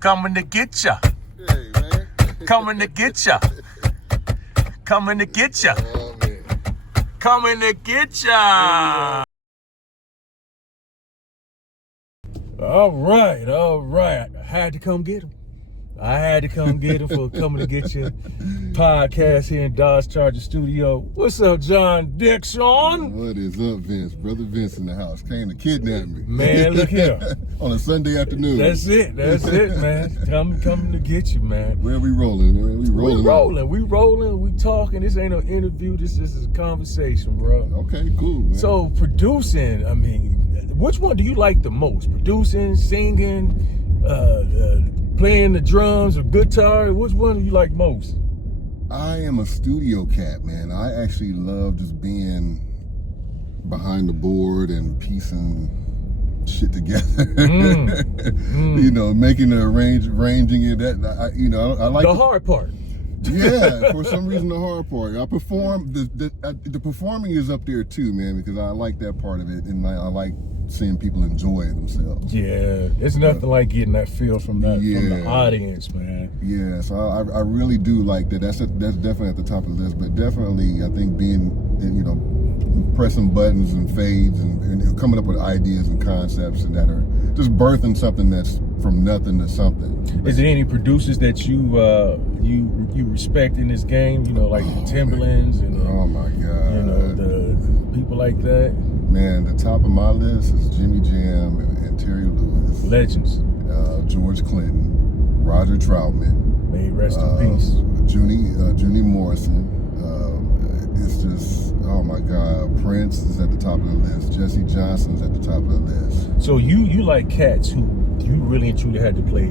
Coming to get ya. Hey, man. Coming to get ya. Coming to get ya. Oh, man. Coming to get ya. All right. I had to come get him. For Coming to Get You podcast here in Dodge Charger Studio. What's up, John Dixon? What is up, Vince? Brother Vince in the house. Came to kidnap me. Man, look here. On a Sunday afternoon. That's it, man. Coming to get you, man. Where we rolling, man? We rolling. We talking. This ain't no interview. This is a conversation, bro. Okay, cool, man. So producing, I mean, which one do you like the most? Producing, singing, playing the drums or guitar? Which one do you like most? I am a studio cat, man. I actually love just being behind the board and piecing shit together. You know, making the arranging it. I like the hard part. Yeah, for some reason the hard part. I perform. The performing is up there too, man, because I like that part of it, and I like seeing people enjoy themselves. Yeah, it's nothing like getting that feel from the audience, man. Yeah, so I really do like that. That's definitely at the top of the list. But definitely, I think being, pressing buttons and fades and coming up with ideas and concepts and that are just birthing something that's from nothing to something. Is there any producers that you respect in this game? Like the Timberlands and oh my God, the people like that. Man, the top of my list is Jimmy Jam and Terry Lewis. Legends. George Clinton, Roger Troutman. May he rest in peace. Junie Morrison. It's just, oh my God. Prince is at the top of the list. Jesse Johnson's at the top of the list. So you like cats who you really and truly had to play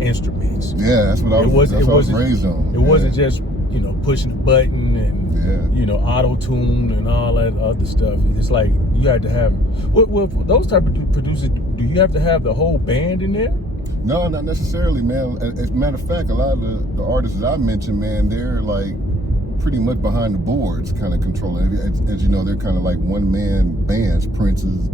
instruments. Yeah, that's what I was raised on. It wasn't just, pushing a button and, auto-tune and all that other stuff. It's like you had to have, for those type of producers, do you have to have the whole band in there? No, not necessarily, man. As a matter of fact, a lot of the artists that I mentioned, man, they're like pretty much behind the boards, kind of controlling. As you know, they're kind of like one-man bands. Prince is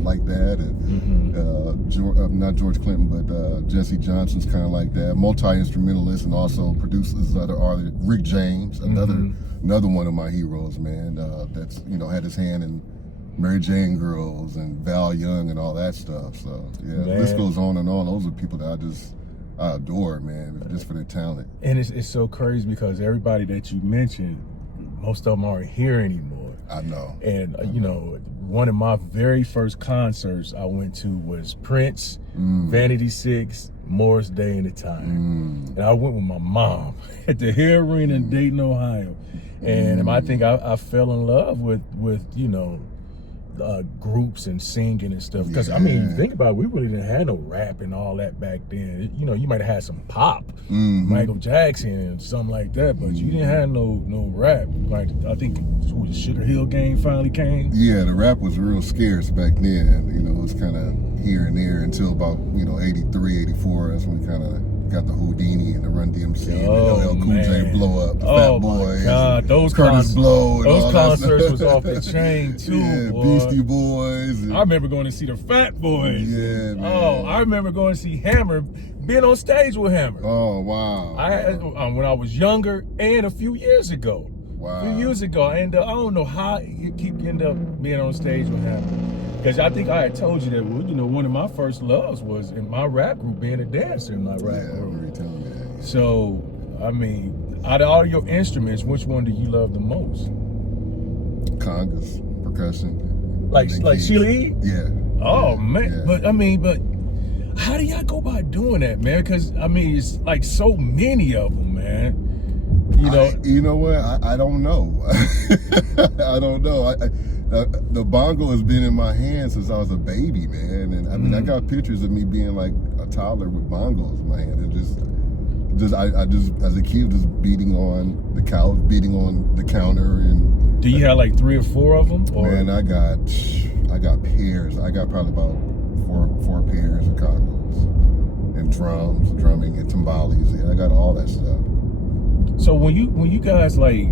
like that, and not George Clinton, but Jesse Johnson's kind of like that. Multi-instrumentalist and also produces other artists. Rick James, another one of my heroes, man. That's had his hand in Mary Jane Girls and Val Young and all that stuff. So yeah, the list goes on and on. Those are people that I adore, man, just for their talent. And it's so crazy because everybody that you mentioned, most of them aren't here anymore. I know. And one of my very first concerts I went to was Prince, Vanity 6, Morris Day and the Time. And I went with my mom at the Hair Arena in Dayton, Ohio. And I think I fell in love with groups and singing and stuff. Because think about it, we really didn't have no rap and all that back then. You might have had some pop, Michael Jackson and something like that, but you didn't have no rap. Like I think the Sugar Hill Gang finally came. Yeah, the rap was real scarce back then. It was kind of here and there until about 83, 84. That's when we kind of got the Houdini and the Run DMC and the LL Cool J blow up, the Fat Boys, God, those Curtis Blow, and those all concerts that was off the chain too. Yeah, boy. Beastie Boys. I remember going to see the Fat Boys. Yeah, man. Oh, I remember going to see Hammer, being on stage with Hammer. Oh, wow. I had when I was younger and a few years ago. Wow. A few years ago, and I don't know how you end up being on stage with Hammer. Because I think I had told you that, one of my first loves was in my rap group, being a dancer in my rap group. I remember you telling me that. So, out of all your instruments, which one do you love the most? Congas, percussion. Like Sheila E? Yeah. Oh, man. Yeah. But how do y'all go about doing that, man? Because, it's like so many of them, man. You know what? I don't know. I don't know. The bongo has been in my hand since I was a baby, man. And I got pictures of me being like a toddler with bongos in my hand. And I just as a kid, just beating on the couch, beating on the counter. And do you have like 3 or 4 of them? Or? Man, I got pairs. I got probably about four pairs of congos and drums, drumming and timbales. Yeah, I got all that stuff. So when you guys like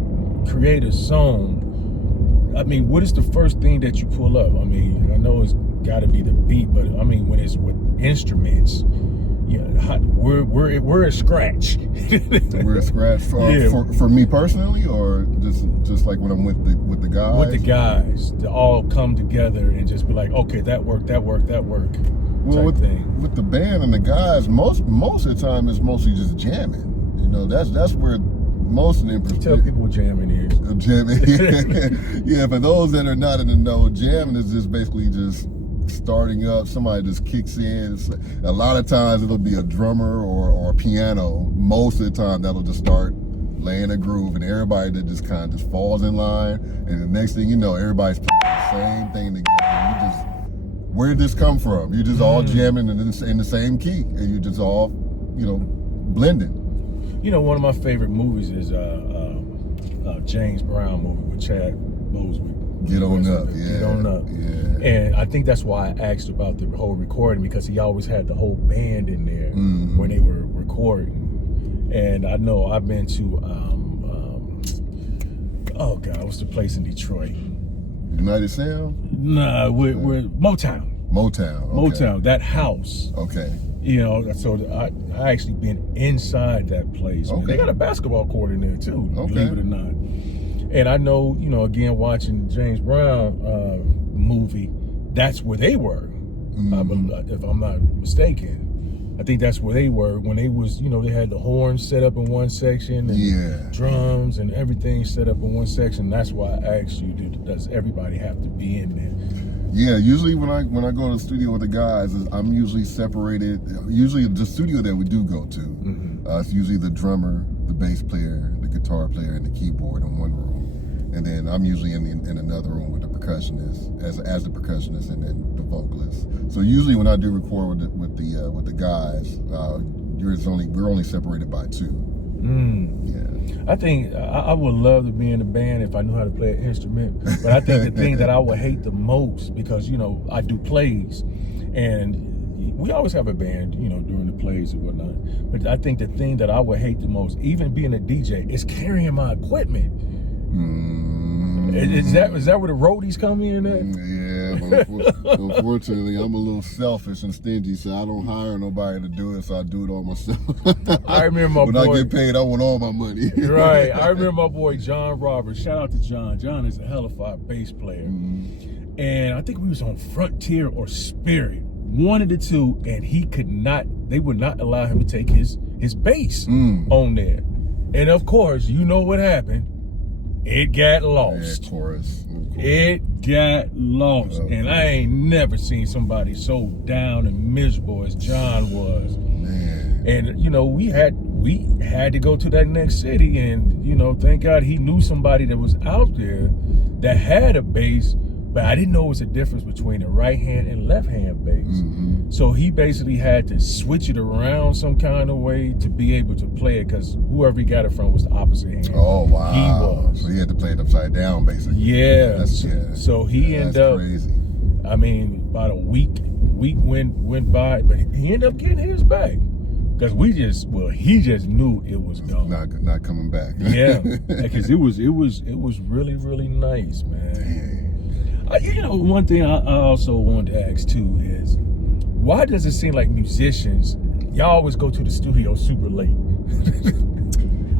create a song, what is the first thing that you pull up? I know it's got to be the beat, but when it's with instruments, we're a scratch. We're a scratch for me personally, or just like when I'm with the guys. With the guys, to all come together and just be like, okay, that worked. Well, with the band and the guys, most of the time it's mostly just jamming. You know, that's where most of them tell people what jamming is. Jamming, yeah. For those that are not in the know, jamming is just basically just starting up. Somebody just kicks in. A lot of times it'll be a drummer or a piano. Most of the time that'll just start laying a groove, and everybody that just kind of just falls in line. And the next thing you know, everybody's playing the same thing together. Where did this come from? You're just all jamming in the same key, and you're just all, blending. You know, one of my favorite movies is James Brown movie with Chad Boseman. Get on up, yeah. Get on up. Yeah. And I think that's why I asked about the whole recording, because he always had the whole band in there when they were recording. And I know I've been to, oh God, what's the place in Detroit? United Sound? Nah, we're Motown. Motown. Okay. Motown, that house. Okay. So I actually been inside that place. Okay. They got a basketball court in there too, believe it or not. And I know, again, watching the James Brown movie, that's where they were. If I'm not mistaken. I think that's where they were when they was, they had the horns set up in one section and drums and everything set up in one section. That's why I asked you, does everybody have to be in there? Yeah, usually when I go to the studio with the guys, I'm usually separated. Usually the studio that we do go to, it's usually the drummer, the bass player, the guitar player, and the keyboard in one room. And then I'm usually in another room with the percussionist, as the percussionist, and then the vocalist. So usually when I do record with the guys, we're only separated by two. Yeah. I think I would love to be in a band if I knew how to play an instrument. But I think the thing that I would hate the most, because I do plays, and we always have a band, during the plays and whatnot. But I think the thing that I would hate the most, even being a DJ, is carrying my equipment. Is that where the roadies come in at? Yeah, but unfortunately, I'm a little selfish and stingy, so I don't hire nobody to do it, so I do it all myself. I remember when I get paid, I want all my money. Right. I remember my boy John Roberts. Shout out to John. John is a hell of a bass player. And I think we was on Frontier or Spirit, one of the two, and they would not allow him to take his bass on there. And of course, you know what happened. It got lost. Yeah, of course. It got lost. And I ain't never seen somebody so down and miserable as John was. Man. And, we had to go to that next city. And, thank God he knew somebody that was out there that had a bass. But I didn't know it was a difference between the right hand and left hand bass. So he basically had to switch it around some kind of way to be able to play it, because whoever he got it from was the opposite hand. Oh, wow. He was. So he had to play it upside down, basically. Yeah. So he ended up, crazy. I mean, about a week went by, but he ended up getting his back. Because he just knew it was gone. Not coming back. Yeah. Because it was really, really nice, man. Dang. One thing I also wanted to ask too is, why does it seem like musicians, y'all always go to the studio super late?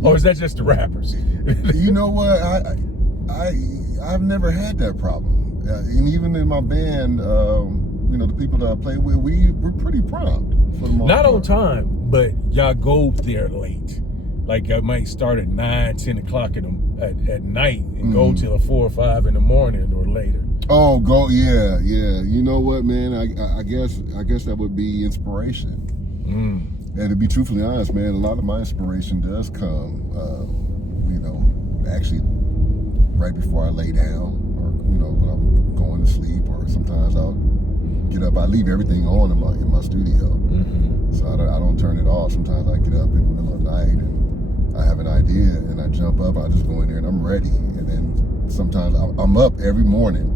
Or is that just the rappers? You know what? I've never had that problem. And even in my band, the people that I play with, we're pretty prompt for the most part. Not on time, but y'all go there late. Like I might start at 9, 10 o'clock at night and go till 4 or 5 in the morning or later. Oh, yeah. You know what, man? I guess that would be inspiration. And to be truthfully honest, man, a lot of my inspiration does come, actually right before I lay down, or when I'm going to sleep, or sometimes I'll get up. I leave everything on in my studio, so I don't turn it off. Sometimes I get up in the middle of the night and I have an idea, and I jump up. I just go in there and I'm ready. And then sometimes I'm up every morning.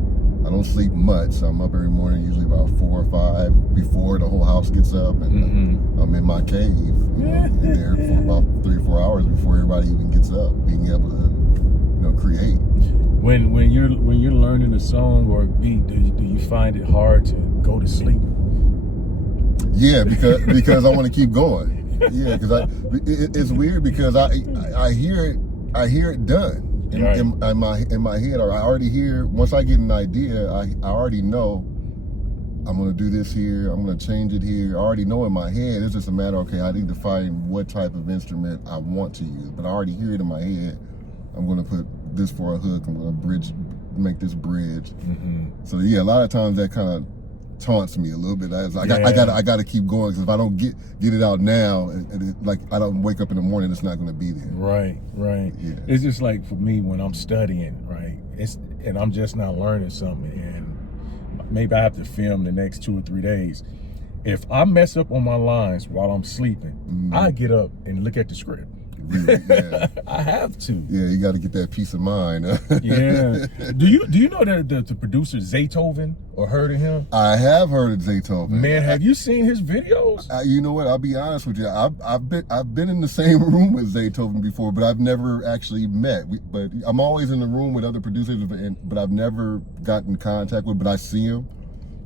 I don't sleep much, so I'm up every morning, usually about 4 or 5 before the whole house gets up, and I'm in my cave, in there for about 3 or 4 hours before everybody even gets up, being able to, create. When you're learning a song or a beat, do you find it hard to go to sleep? Yeah, because I want to keep going. Yeah, because it's weird because I hear it done in my head, or I already hear. Once I get an idea, I already know I'm gonna do this here. I'm gonna change it here. I already know in my head. It's just a matter. Okay, I need to find what type of instrument I want to use, but I already hear it in my head. I'm gonna put this for a hook. I'm gonna make this bridge. So yeah, a lot of times that kind of taunts me a little bit. I gotta keep going, because if I don't get it out now, like I don't wake up in the morning, it's not going to be there. Right. Yeah. It's just like for me when I'm studying, right? And I'm just not learning something, and maybe I have to film the next 2 or 3 days. If I mess up on my lines while I'm sleeping, I get up and look at the script. Really, yeah. I have to. Yeah, you got to get that peace of mind. Yeah. Do you know that the producer Zaytoven, or heard of him? I have heard of Zaytoven. Man, have you seen his videos? You know what? I'll be honest with you. I've been in the same room with Zaytoven before, but I've never actually met. But I'm always in the room with other producers, but I've never gotten in contact with. But I see him.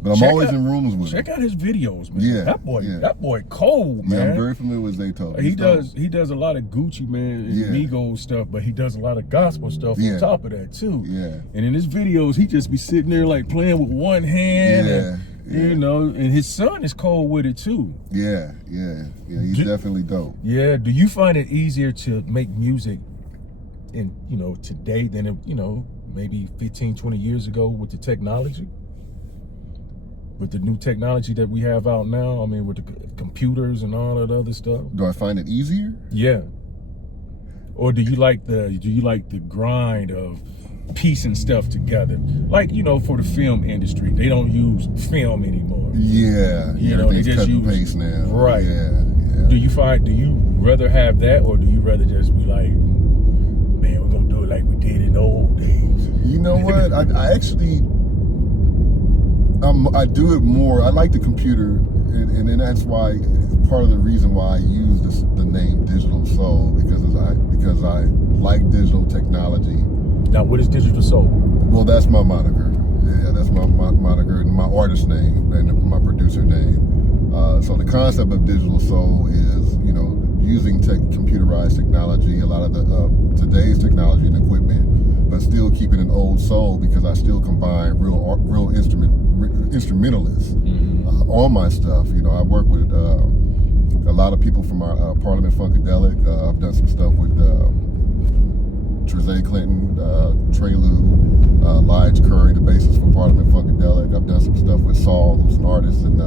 But I'm always in rooms with him. Check out his videos, man. Yeah, that boy cold, man. Yeah, I'm very familiar with Zaytoven. He does a lot of Gucci, man, and Migos stuff, but he does a lot of gospel stuff on top of that too. Yeah. And in his videos, he just be sitting there like playing with one hand. You know, and his son is cold with it too. Yeah. He's definitely dope. Yeah. Do you find it easier to make music in, today than it, maybe 15, 20 years ago with the technology? With the new technology that we have out now, I mean, with the computers and all that other stuff. Do I find it easier? Yeah. Or do you like the grind of piecing stuff together? Like, for the film industry, they don't use film anymore. Yeah. They just use paste now. Right. Yeah. Do you rather have that, or do you rather just be like, man, we're gonna do it like we did in the old days? You know what? I actually I do it more. I like the computer, and then that's why part of the reason why I use the name Digital Soul, because I like digital technology. Now, what is Digital Soul? Well, that's my moniker. Yeah, that's my moniker and my artist name and my producer name. So the concept of Digital Soul is, using computerized technology, a lot of the today's technology and equipment, but still keeping an old soul, because I still combine real instrumentalists on my stuff. I work with a lot of people from our Parliament Funkadelic. I've done some stuff with Trezay Clinton, Trey Lou, Lige Curry, the bassist for Parliament Funkadelic. I've done some stuff with Saul, who's an artist in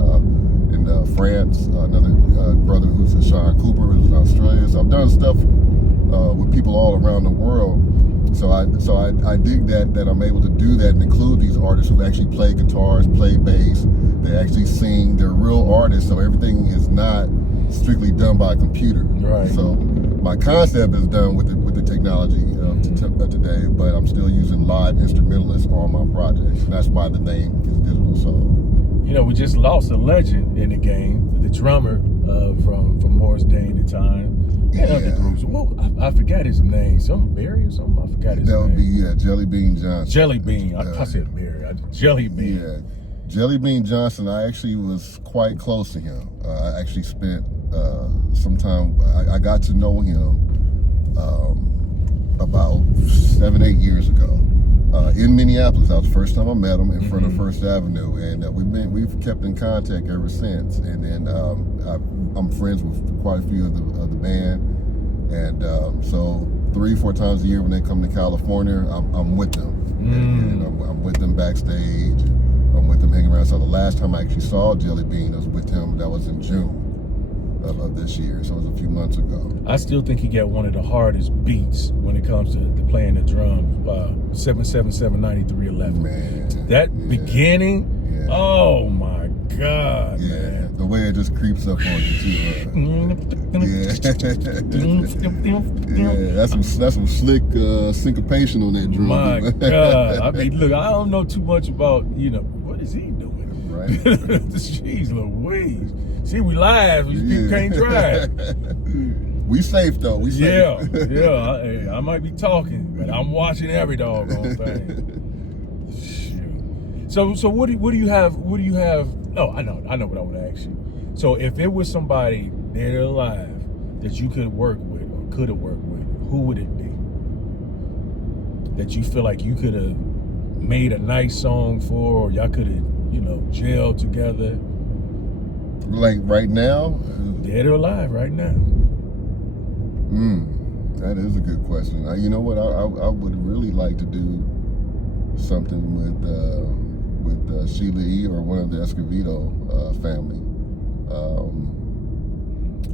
France. Another brother who's Sean Cooper, who's in Australia. So I've done stuff with people all around the world. So I dig that I'm able to do that and include these artists who actually play guitars, play bass. They actually sing. They're real artists, so everything is not strictly done by a computer. Right. So my concept is done with the technology of today, but I'm still using live instrumentalists on my projects, and that's why the name is Digital Soul. We just lost a legend in the game, the drummer from Morris Day in the time. And other groups. Well, I forgot his name. Some Barry or something. I forgot his name. That would be Jelly Bean Johnson. Jelly Bean. I said Barry. Jelly Bean. Yeah, Jelly Bean Johnson. I actually was quite close to him. I actually spent some time. I got to know him about 7-8 years ago in Minneapolis. That was the first time I met him in front of First Avenue, and we've kept in contact ever since. And then I'm friends with quite a few of the band, and so 3-4 times a year when they come to California, I'm with them, and I'm with them backstage. I'm with them hanging around. So the last time I actually saw Jelly Bean, I was with him. That was in June of this year, so it was a few months ago. I still think he got one of the hardest beats when it comes to playing the drums. 777-9311. Man, that beginning, oh my God, man. The way it just creeps up on you too. That's some slick syncopation on that drum. My God, I mean, look, I don't know too much about what is he doing, right? Jeez Louise. See, we live. People can't drive. We safe though. We safe. Yeah. I might be talking, but I'm watching every doggone thing. Shoot. So what do you have? What do you have? No, I know what I want to ask you. So if it was somebody dead or alive that you could work with or could have worked with, who would it be? That you feel like you could have made a nice song for, or y'all could have, gelled together? Like right now? Dead or alive right now? That is a good question. You know what? I would really like to do something with Sheila E. or one of the Escovedo family.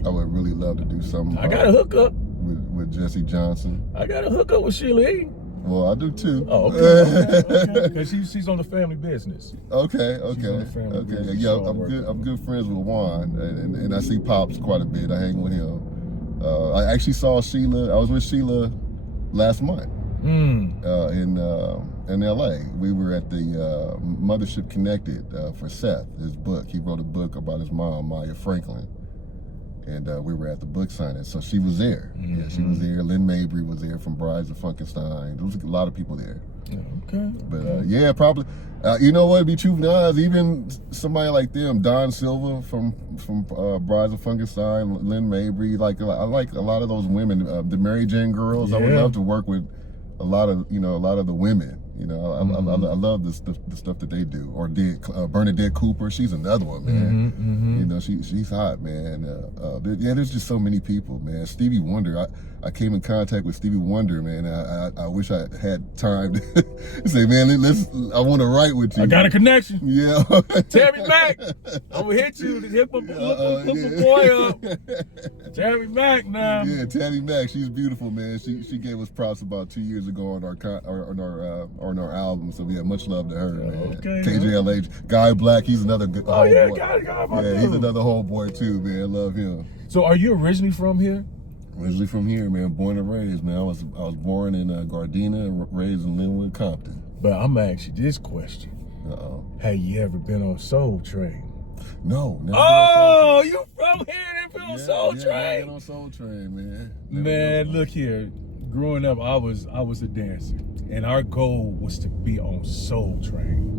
I would really love to do something. I got a hookup with Jesse Johnson. I got a hookup with Sheila E. Well, I do too. Oh, okay. Because she's on the family business. Okay. Business, Yeah, I'm good friends with Juan, and I see Pops quite a bit. I hang with him. I actually saw Sheila. I was with Sheila last month in LA. We were at the Mothership Connected for Seth, his book. He wrote a book about his mom, Maya Franklin. And we were at the book signing, so she was there. Yeah, she was there. Lynn Mabry was there from Brides of Funkenstein. There was a lot of people there. Okay. But yeah, probably. You know what? To be truthfully honest, even somebody like them, Don Silva from Brides of Funkenstein, Lynn Mabry. I like a lot of those women, the Mary Jane girls. Yeah. I would love to work with a lot of the women. I love the stuff that they do or did. Bernadette Cooper, she's another one, man. She's hot, man. There's just so many people, man. Stevie Wonder, I came in contact with Stevie Wonder, man. I wish I had time to say, man, I want to write with you. I got a connection. Yeah. Tammy Mack, I'm gonna hit you to hit my boy up. Tammy Mack now. Yeah, Tammy Mack, she's beautiful, man. She gave us props about 2 years ago on our album, so yeah, much love to her, man. Okay. KJLH, Guy Black, he's another good. Oh yeah, boy. Guy, he's another whole boy too, man. Love him. So, are you originally from here? Originally from here, man. Born and raised, man. I was born in Gardena and raised in Linwood, Compton. But I'm gonna ask you this question. Have you ever been on Soul Train? No. Never you from here and been on Soul Train? Yeah, been on Soul Train, man. Man, look here. Growing up, I was a dancer, and our goal was to be on Soul Train.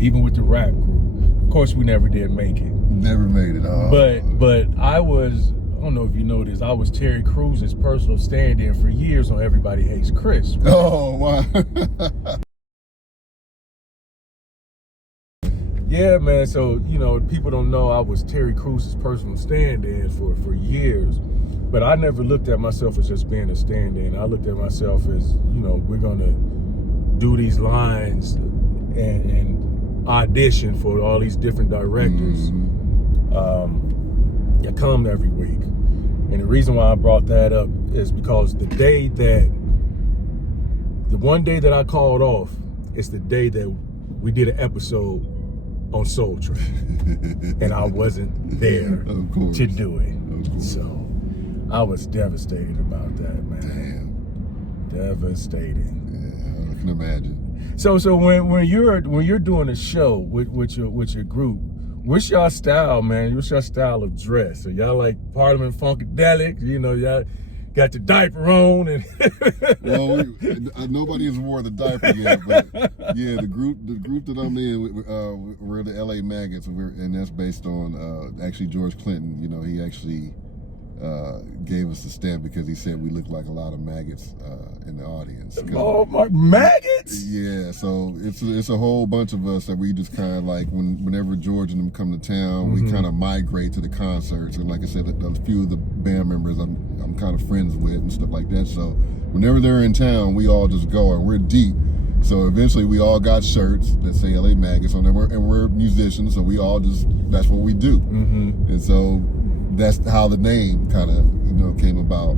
Even with the rap group. Of course, we never did make it. Never made it. But I don't know if you know this, I was Terry Cruz's personal stand-in for years on Everybody Hates Chris. Oh, wow. Yeah, man. So, people don't know I was Terry Cruz's personal stand-in for years. But I never looked at myself as just being a stand-in. I looked at myself as, we're going to do these lines and audition for all these different directors. You come every week. And the reason why I brought that up is because the one day that I called off is the day that we did an episode on Soul Train. And I wasn't there to do it. So I was devastated about that, man. Damn. Devastated. Yeah, I can imagine. So when you're doing a show with your group, what's your style, man? What's your style of dress? Are y'all like Parliament Funkadelic? Y'all got the diaper on and well, nobody has wore the diaper yet, but yeah, the group that I'm in, we're the LA Maggots, and that's based on actually George Clinton. He actually gave us the stamp because he said we look like a lot of maggots in the audience. Oh, my maggots! Yeah, so it's a whole bunch of us that we just kind of like whenever George and them come to town, we kind of migrate to the concerts. And like I said, a few of the band members I'm kind of friends with and stuff like that. So whenever they're in town, we all just go and we're deep. So eventually we all got shirts that say LA Maggots on them, and we're musicians, so we all that's what we do. And so that's how the name kind of came about.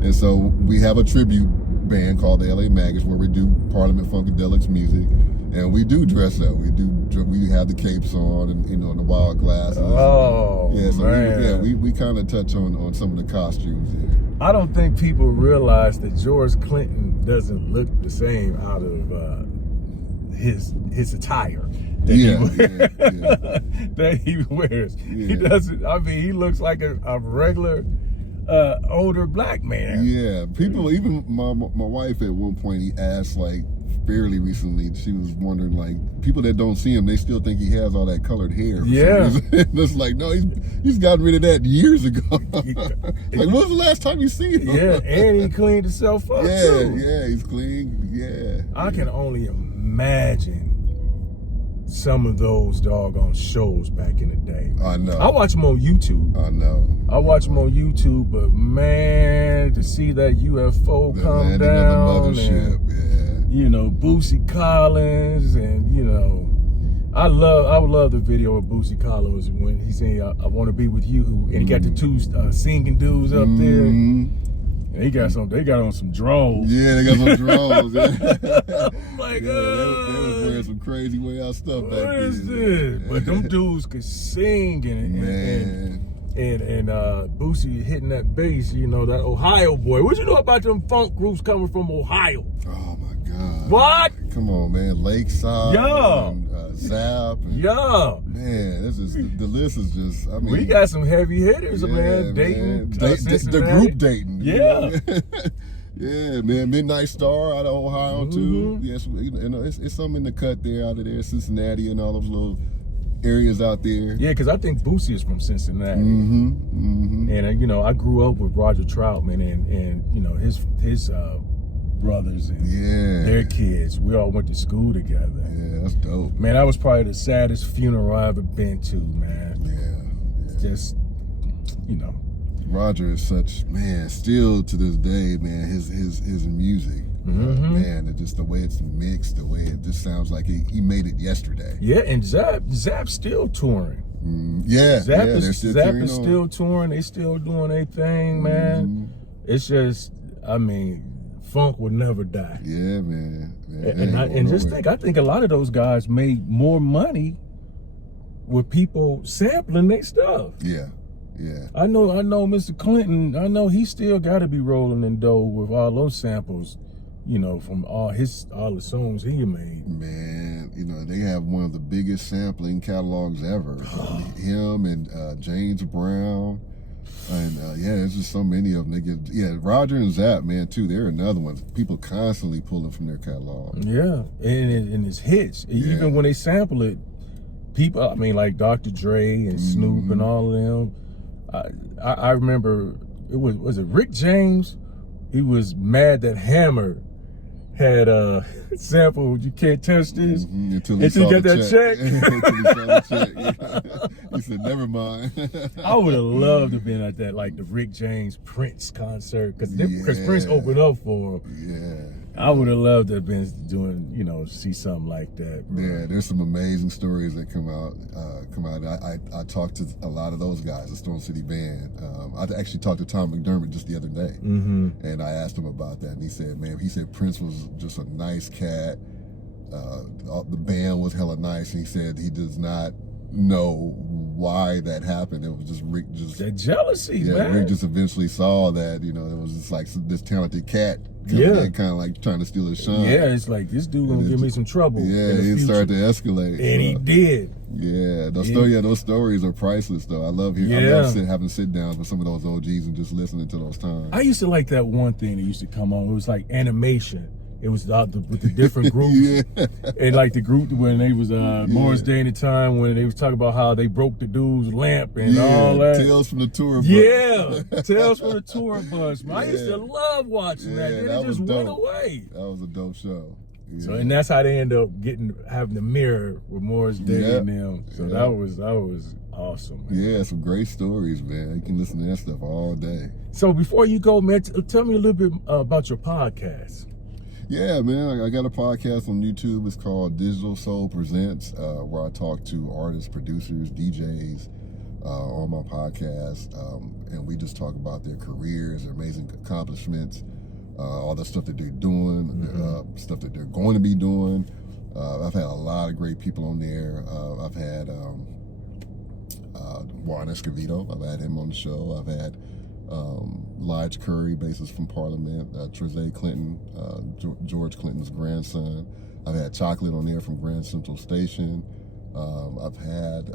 And so we have a tribute band called the LA Maggots where we do Parliament Funkadelics music, and we do dress up. We have the capes on and and the wild glasses. Oh, yeah, so man. we kind of touch on some of the costumes here. I don't think people realize that George Clinton doesn't look the same out of his attire that he wears. Yeah. He doesn't. I mean, he looks like a regular older black man. Yeah, people. Even my wife at one point he asked like fairly recently. She was wondering, like, people that don't see him, they still think he has all that colored hair. Yeah. It's like, no, he's gotten rid of that years ago. Like, when was the last time you seen him? Yeah, and he cleaned himself up too. Yeah, he's clean. Yeah. I can only imagine some of those doggone shows back in the day. I know. I watch them on YouTube. I know. I watch them on YouTube, but man, to see that UFO come down, and, you know, Boosie Collins, and you know, I would love the video of Boosie Collins when he's saying, "I want to be with you," and he got the two singing dudes up there. And they got on some drones. Yeah, they got some drones. Oh my God. They was wearing some crazy way out stuff back then. What is this? But them dudes could sing and Boosie hitting that bass, you know, that Ohio boy. What you know about them funk groups coming from Ohio? Oh my God. What? Come on, man. Lakeside. Yeah. And, Zap. And, yeah. Man, the list is just, I mean. We got some heavy hitters, yeah, man. Dayton. The group Dayton. Yeah. Yeah, man. Midnight Star out of Ohio, too. Yes, you know, it's something in the cut there out of there. Cincinnati and all those little areas out there. Yeah, because I think Boosie is from Cincinnati. And, you know, I grew up with Roger Troutman and you know, his brothers and their kids. We all went to school together. Yeah, that's dope. Man, that was probably the saddest funeral I ever been to, man. Yeah. Just, you know. Roger is such, man, still to this day, man, his music. Man, and just the way it's mixed, the way it just sounds like he made it yesterday. Yeah, and Zap's still touring. Zap is still touring. They still doing their thing, man. It's just, I mean, funk will never die. Yeah, man. I think a lot of those guys made more money with people sampling their stuff. Yeah. I know Mr. Clinton, I know he still got to be rolling in dough with all those samples, you know, from all the songs he made. Man, you know, they have one of the biggest sampling catalogs ever. Him and James Brown. And there's just so many of them. Roger and Zap, man, too. They're another one. People constantly pulling from their catalog. Yeah, and it's hits. Even when they sample it, people, I mean, like Dr. Dre and Snoop and all of them. I remember was it Rick James? He was mad that Hammer had sampled "You Can't Touch This" until he got that check. Until he saw the check. He said, "Never mind." I would have loved to have been at that, like the Rick James Prince concert, because Prince opened up for him. Yeah. I would have loved to have been doing, you know, see something like that. Bro. Yeah, there's some amazing stories that come out. I talked to a lot of those guys, the Stone City Band. I actually talked to Tom McDermott just the other day, and I asked him about that, and he said, Prince was just a nice cat. The band was hella nice, and he said he does not know why that happened. It was just Rick that jealousy, man. Rick just eventually saw that, you know, it was just like this talented cat kind of like trying to steal his shine. Yeah, it's like, this dude gonna give me some trouble. Yeah, he started to escalate. And he did. Yeah, those stories are priceless, though. I love having sit downs with some of those OGs and just listening to those times. I used to like that one thing that used to come on. It was like animation. It was with the different groups. And like the group when they was Morris Day in the time when they was talking about how they broke the dude's lamp and all that. Tales from the Tour Bus. Yeah, Tales from the Tour Bus. Man, I used to love watching that. Then it just went away. That was a dope show. Yeah. So, and that's how they end up having the mirror with Morris Day and them. So that was awesome, man. Yeah, some great stories, man. You can listen to that stuff all day. So before you go, man, tell me a little bit about your podcast. Yeah, man, I got a podcast on YouTube. It's called Digital Soul Presents, where I talk to artists, producers, DJs on my podcast, and we just talk about their careers, their amazing accomplishments, all the stuff that they're doing, stuff that they're going to be doing. I've had a lot of great people on there. I've had Juan Escovedo. I've had him on the show. I've had Lige Curry, bassist from Parliament, Trezay Clinton, George Clinton's grandson. I've had Chocolate on there from Grand Central Station. I've had,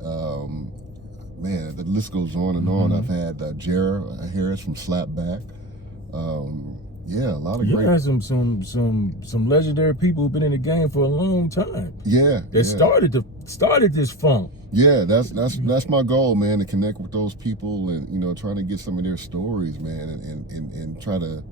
man, the list goes on and on. I've had Jara Harris from Slapback. Yeah, a lot of You great. had some legendary people who've been in the game for a long time. Yeah, That started this funk. Yeah, that's my goal, man, to connect with those people and, you know, trying to get some of their stories, man, and try to,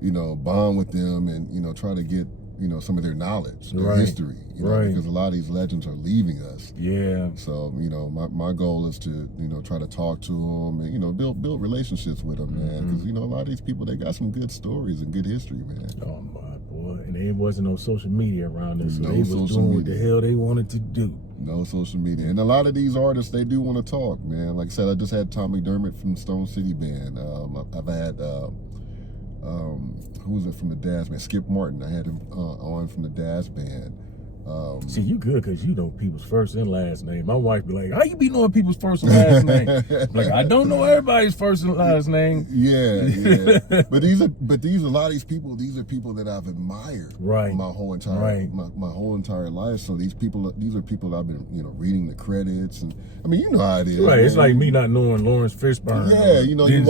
you know, bond with them and, you know, try to get, you know, some of their knowledge, their history, you know, because a lot of these legends are leaving us. Yeah. So, you know, my goal is to, you know, try to talk to them and, you know, build relationships with them, man, because, you know, a lot of these people, they got some good stories and good history, man. Oh, my boy. And there wasn't no social media around this, so No they was social doing what media. the hell they wanted to do. No social media. And a lot of these artists, they do want to talk, man. Like I said, I just had Tom McDermott from Stone City Band. I've had, who was it from the Daz Band? Skip Martin. I had him on from the Daz Band. See, you good because you know people's first and last name. My wife be like, how you be knowing people's first and last name? Like, I don't know everybody's first and last name. Yeah. But a lot of these people, these are people that I've admired my whole entire my whole entire life. So these are people I've been, you know, reading the credits, and I mean, you know how it is. Right. Man. It's like me not knowing Lawrence Fishburne. Yeah, you know, you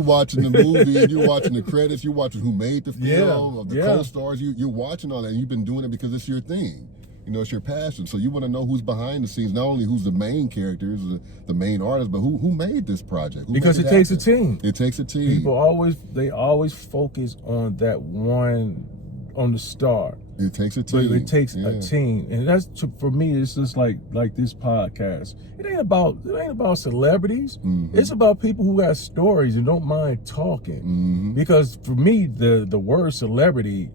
watching the movie, and you're watching the credits, you're watching who made the film, the co-stars, you're watching all that, and you've been doing it because it's your thing. You know, it's your passion. So you want to know who's behind the scenes, not only who's the main characters, the main artists, but who made this project. Because it takes a team. It takes a team. People always focus on that one, on the star. It takes a team. But it takes a team. And that's, for me, it's just like this podcast. It ain't about celebrities. Mm-hmm. It's about people who got stories and don't mind talking. Mm-hmm. Because for me, the word celebrity,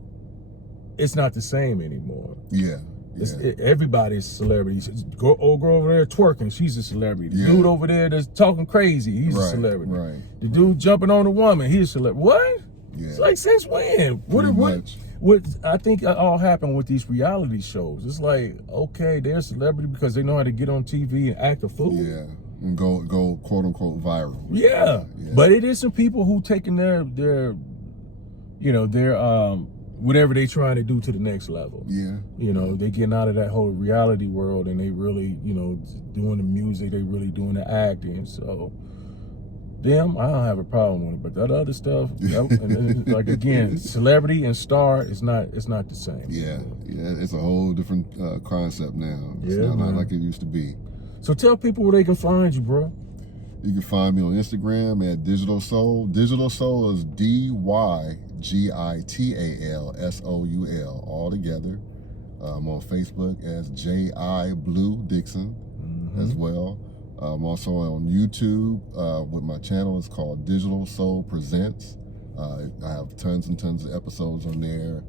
it's not the same anymore. Yeah. Everybody's celebrities. Girl over there twerking, she's a celebrity. The dude over there that's talking crazy, he's a celebrity. Right. The dude jumping on a woman, he's a celebrity. What? Yeah. It's like, since when? What I think all happened with these reality shows. It's like, okay, they're a celebrity because they know how to get on TV and act a fool. Yeah. And go quote unquote viral. Yeah. But it is some people who taking their whatever they trying to do to the next level. Yeah. You know, they getting out of that whole reality world and they really, you know, doing the music, they really doing the acting. So them, I don't have a problem with it. But that other stuff, and like again, celebrity and star it's not the same. Yeah. It's a whole different concept now. It's not like it used to be. So tell people where they can find you, bro. You can find me on Instagram at Digital Soul. Digital Soul is DYGITALSOUL, all together. I'm on Facebook as J.I. Blue Dixon as well. I'm also on YouTube with my channel. It's called Digital Soul Presents. I have tons and tons of episodes on there.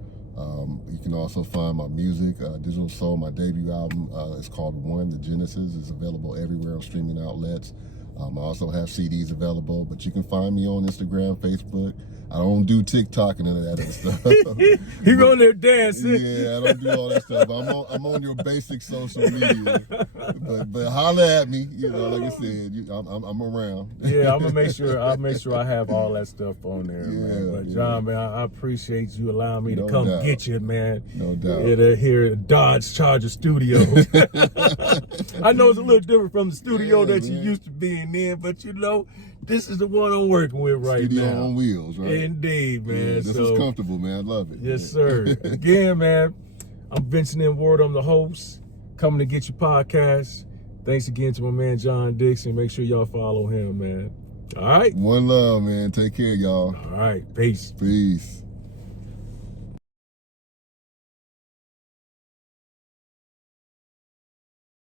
You can also find my music, Digital Soul. My debut album is called One, The Genesis. It's available everywhere on streaming outlets. I also have CDs available, but you can find me on Instagram, Facebook. I don't do TikTok and none of that other stuff. He on there dancing. Yeah, I don't do all that stuff. I'm on your basic social media. But holla at me. You know, like I said, I'm around. Yeah, I'll make sure I have all that stuff on there, man. But John, man, I appreciate you allowing me to come get you, man. No doubt. Here at Dodge Charger Studio. I know it's a little different from the studio that you used to being in, but you know, this is the one I'm working with right now. Studio on wheels, right? Indeed, man. Yeah, this is comfortable, man. I love it. Yes, sir. Again, man, I'm Vincent M Ward. I'm the host. Coming to Getcha Podcast. Thanks again to my man John Dixon. Make sure y'all follow him, man. All right. One love, man. Take care, y'all. All right. Peace. Peace.